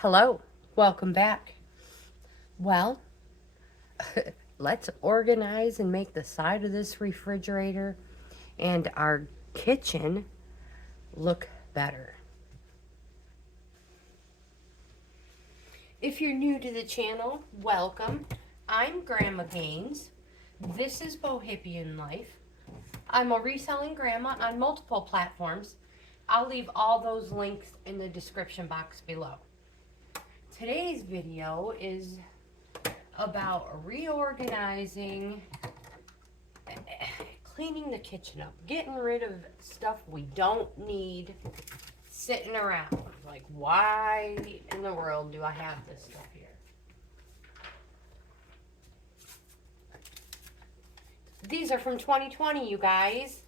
Hello, welcome back. Well, let's organize and make the side of this refrigerator and our kitchen look better. If you're new to the channel, welcome. I'm Grandma GAINZ. This is Bohippian Life. I'm a reselling grandma on multiple platforms. I'll leave all those links in the description box below. Today's video is about reorganizing, cleaning the kitchen up, getting rid of stuff we don't need sitting around. Like, why in the world do I have this stuff here? These are from 2020, you guys.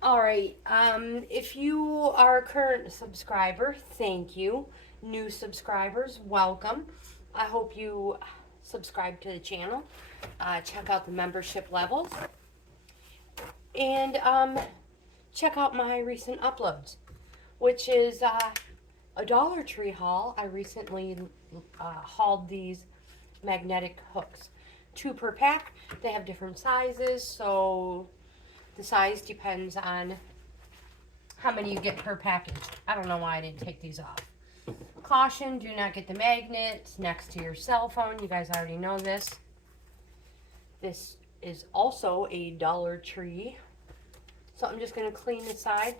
All right, if you are a current subscriber, thank you. New subscribers, welcome. I hope you subscribe to the channel. Check out the membership levels. And check out my recent uploads, which is a Dollar Tree haul. I recently hauled these magnetic hooks. 2 per pack. They have different sizes, so the size depends on how many you get per package. I don't know why I didn't take these off. Caution, do not get the magnets next to your cell phone. You guys already know this. This is also a Dollar Tree. So I'm just going to clean the side.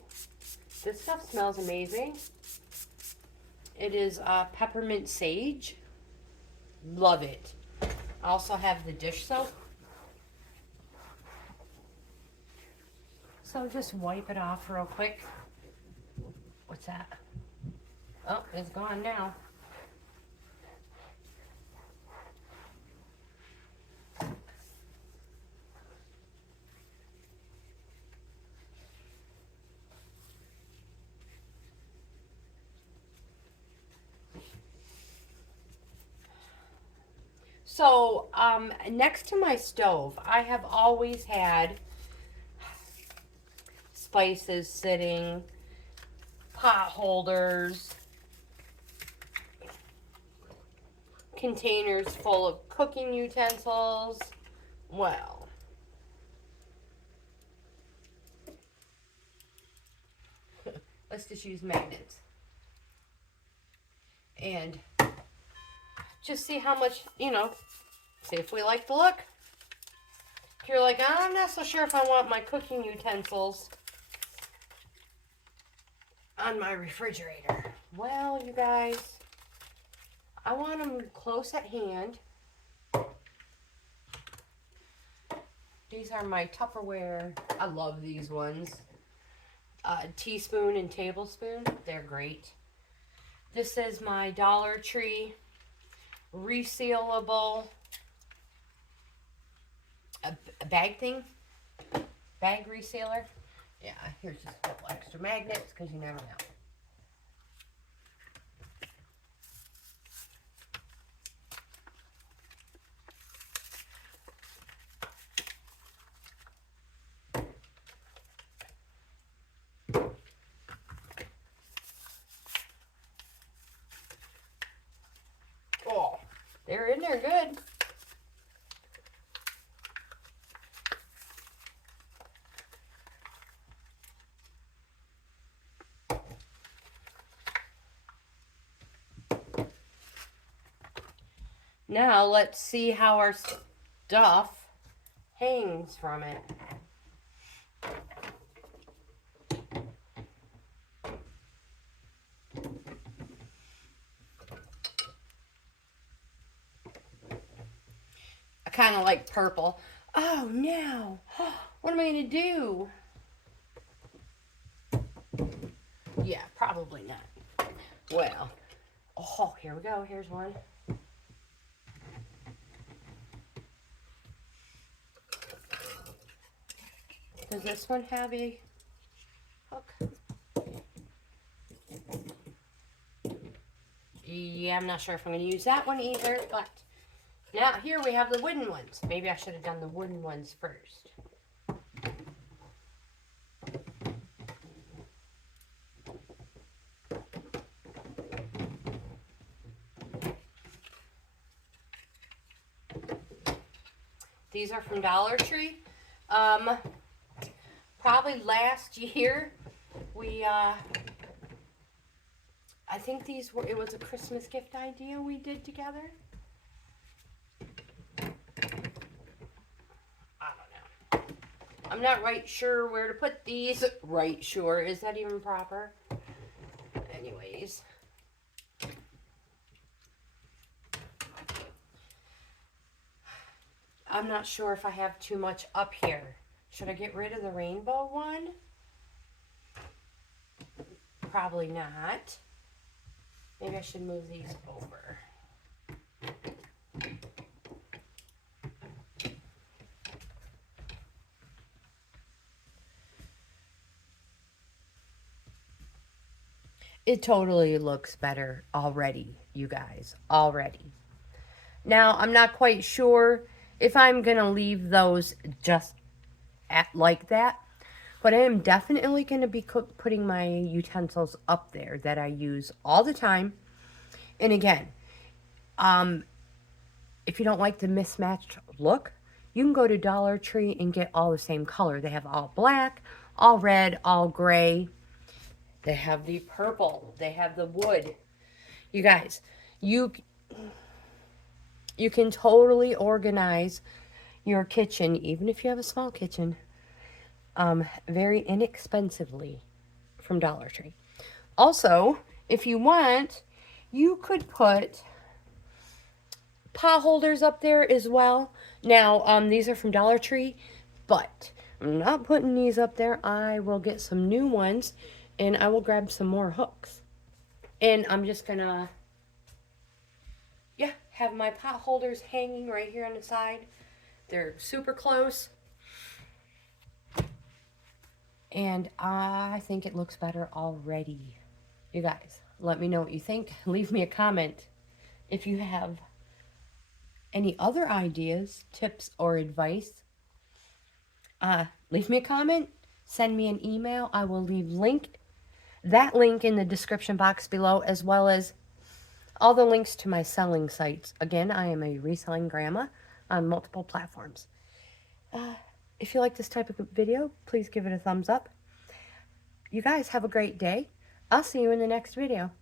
This stuff smells amazing. It is peppermint sage. Love it. I also have the dish soap. So just wipe it off real quick. What's that? Oh, it's gone now. So, next to my stove, I have always had spices sitting, pot holders, containers full of cooking utensils. Well, let's just use magnets. And just see how much, see if we like the look. If you're like, I'm not so sure if I want my cooking utensils on my refrigerator. Well, you guys, I want them close at hand. These are my Tupperware. I love these ones. Teaspoon and tablespoon. They're great. This is my Dollar Tree resealable a bag thing. Bag resealer. Yeah, here's just a couple extra magnets because you never know. Oh, they're in there good. Now let's see how our stuff hangs from it. I kind of like purple. Oh no, what am I going to do? Yeah, probably not. Well, oh, here we go. Here's one. Does this one have a hook? Yeah, I'm not sure if I'm going to use that one either, but Now here we have the wooden ones. Maybe I should have done the wooden ones first. These are from Dollar Tree. Probably last year we I think these were, it was a Christmas gift idea we did together. I don't know. I'm not right sure where to put these. Right sure. Is that even proper? Anyways. I'm not sure if I have too much up here. Should I get rid of the rainbow one? Probably not. Maybe I should move these over. It totally looks better already, you guys. Already. Now, I'm not quite sure if I'm going to leave those just like that. But I am definitely going to be putting my utensils up there that I use all the time. And again, if you don't like the mismatched look, you can go to Dollar Tree and get all the same color. They have all black, all red, all gray. They have the purple. They have the wood. You guys, you can totally organize your kitchen, even if you have a small kitchen, very inexpensively from Dollar Tree. Also, if you want, you could put pot holders up there as well. Now, these are from Dollar Tree, but I'm not putting these up there. I will get some new ones, and I will grab some more hooks. And I'm just gonna, yeah, have my pot holders hanging right here on the side. They're super close. And I think it looks better already. You guys, let me know what you think. Leave me a comment if you have any other ideas, tips, or advice. Leave me a comment. Send me an email. I will leave that link in the description box below, as well as all the links to my selling sites. Again, I am a reselling grandma on multiple platforms. If you like this type of video, please give it a thumbs up. You guys have a great day. I'll see you in the next video.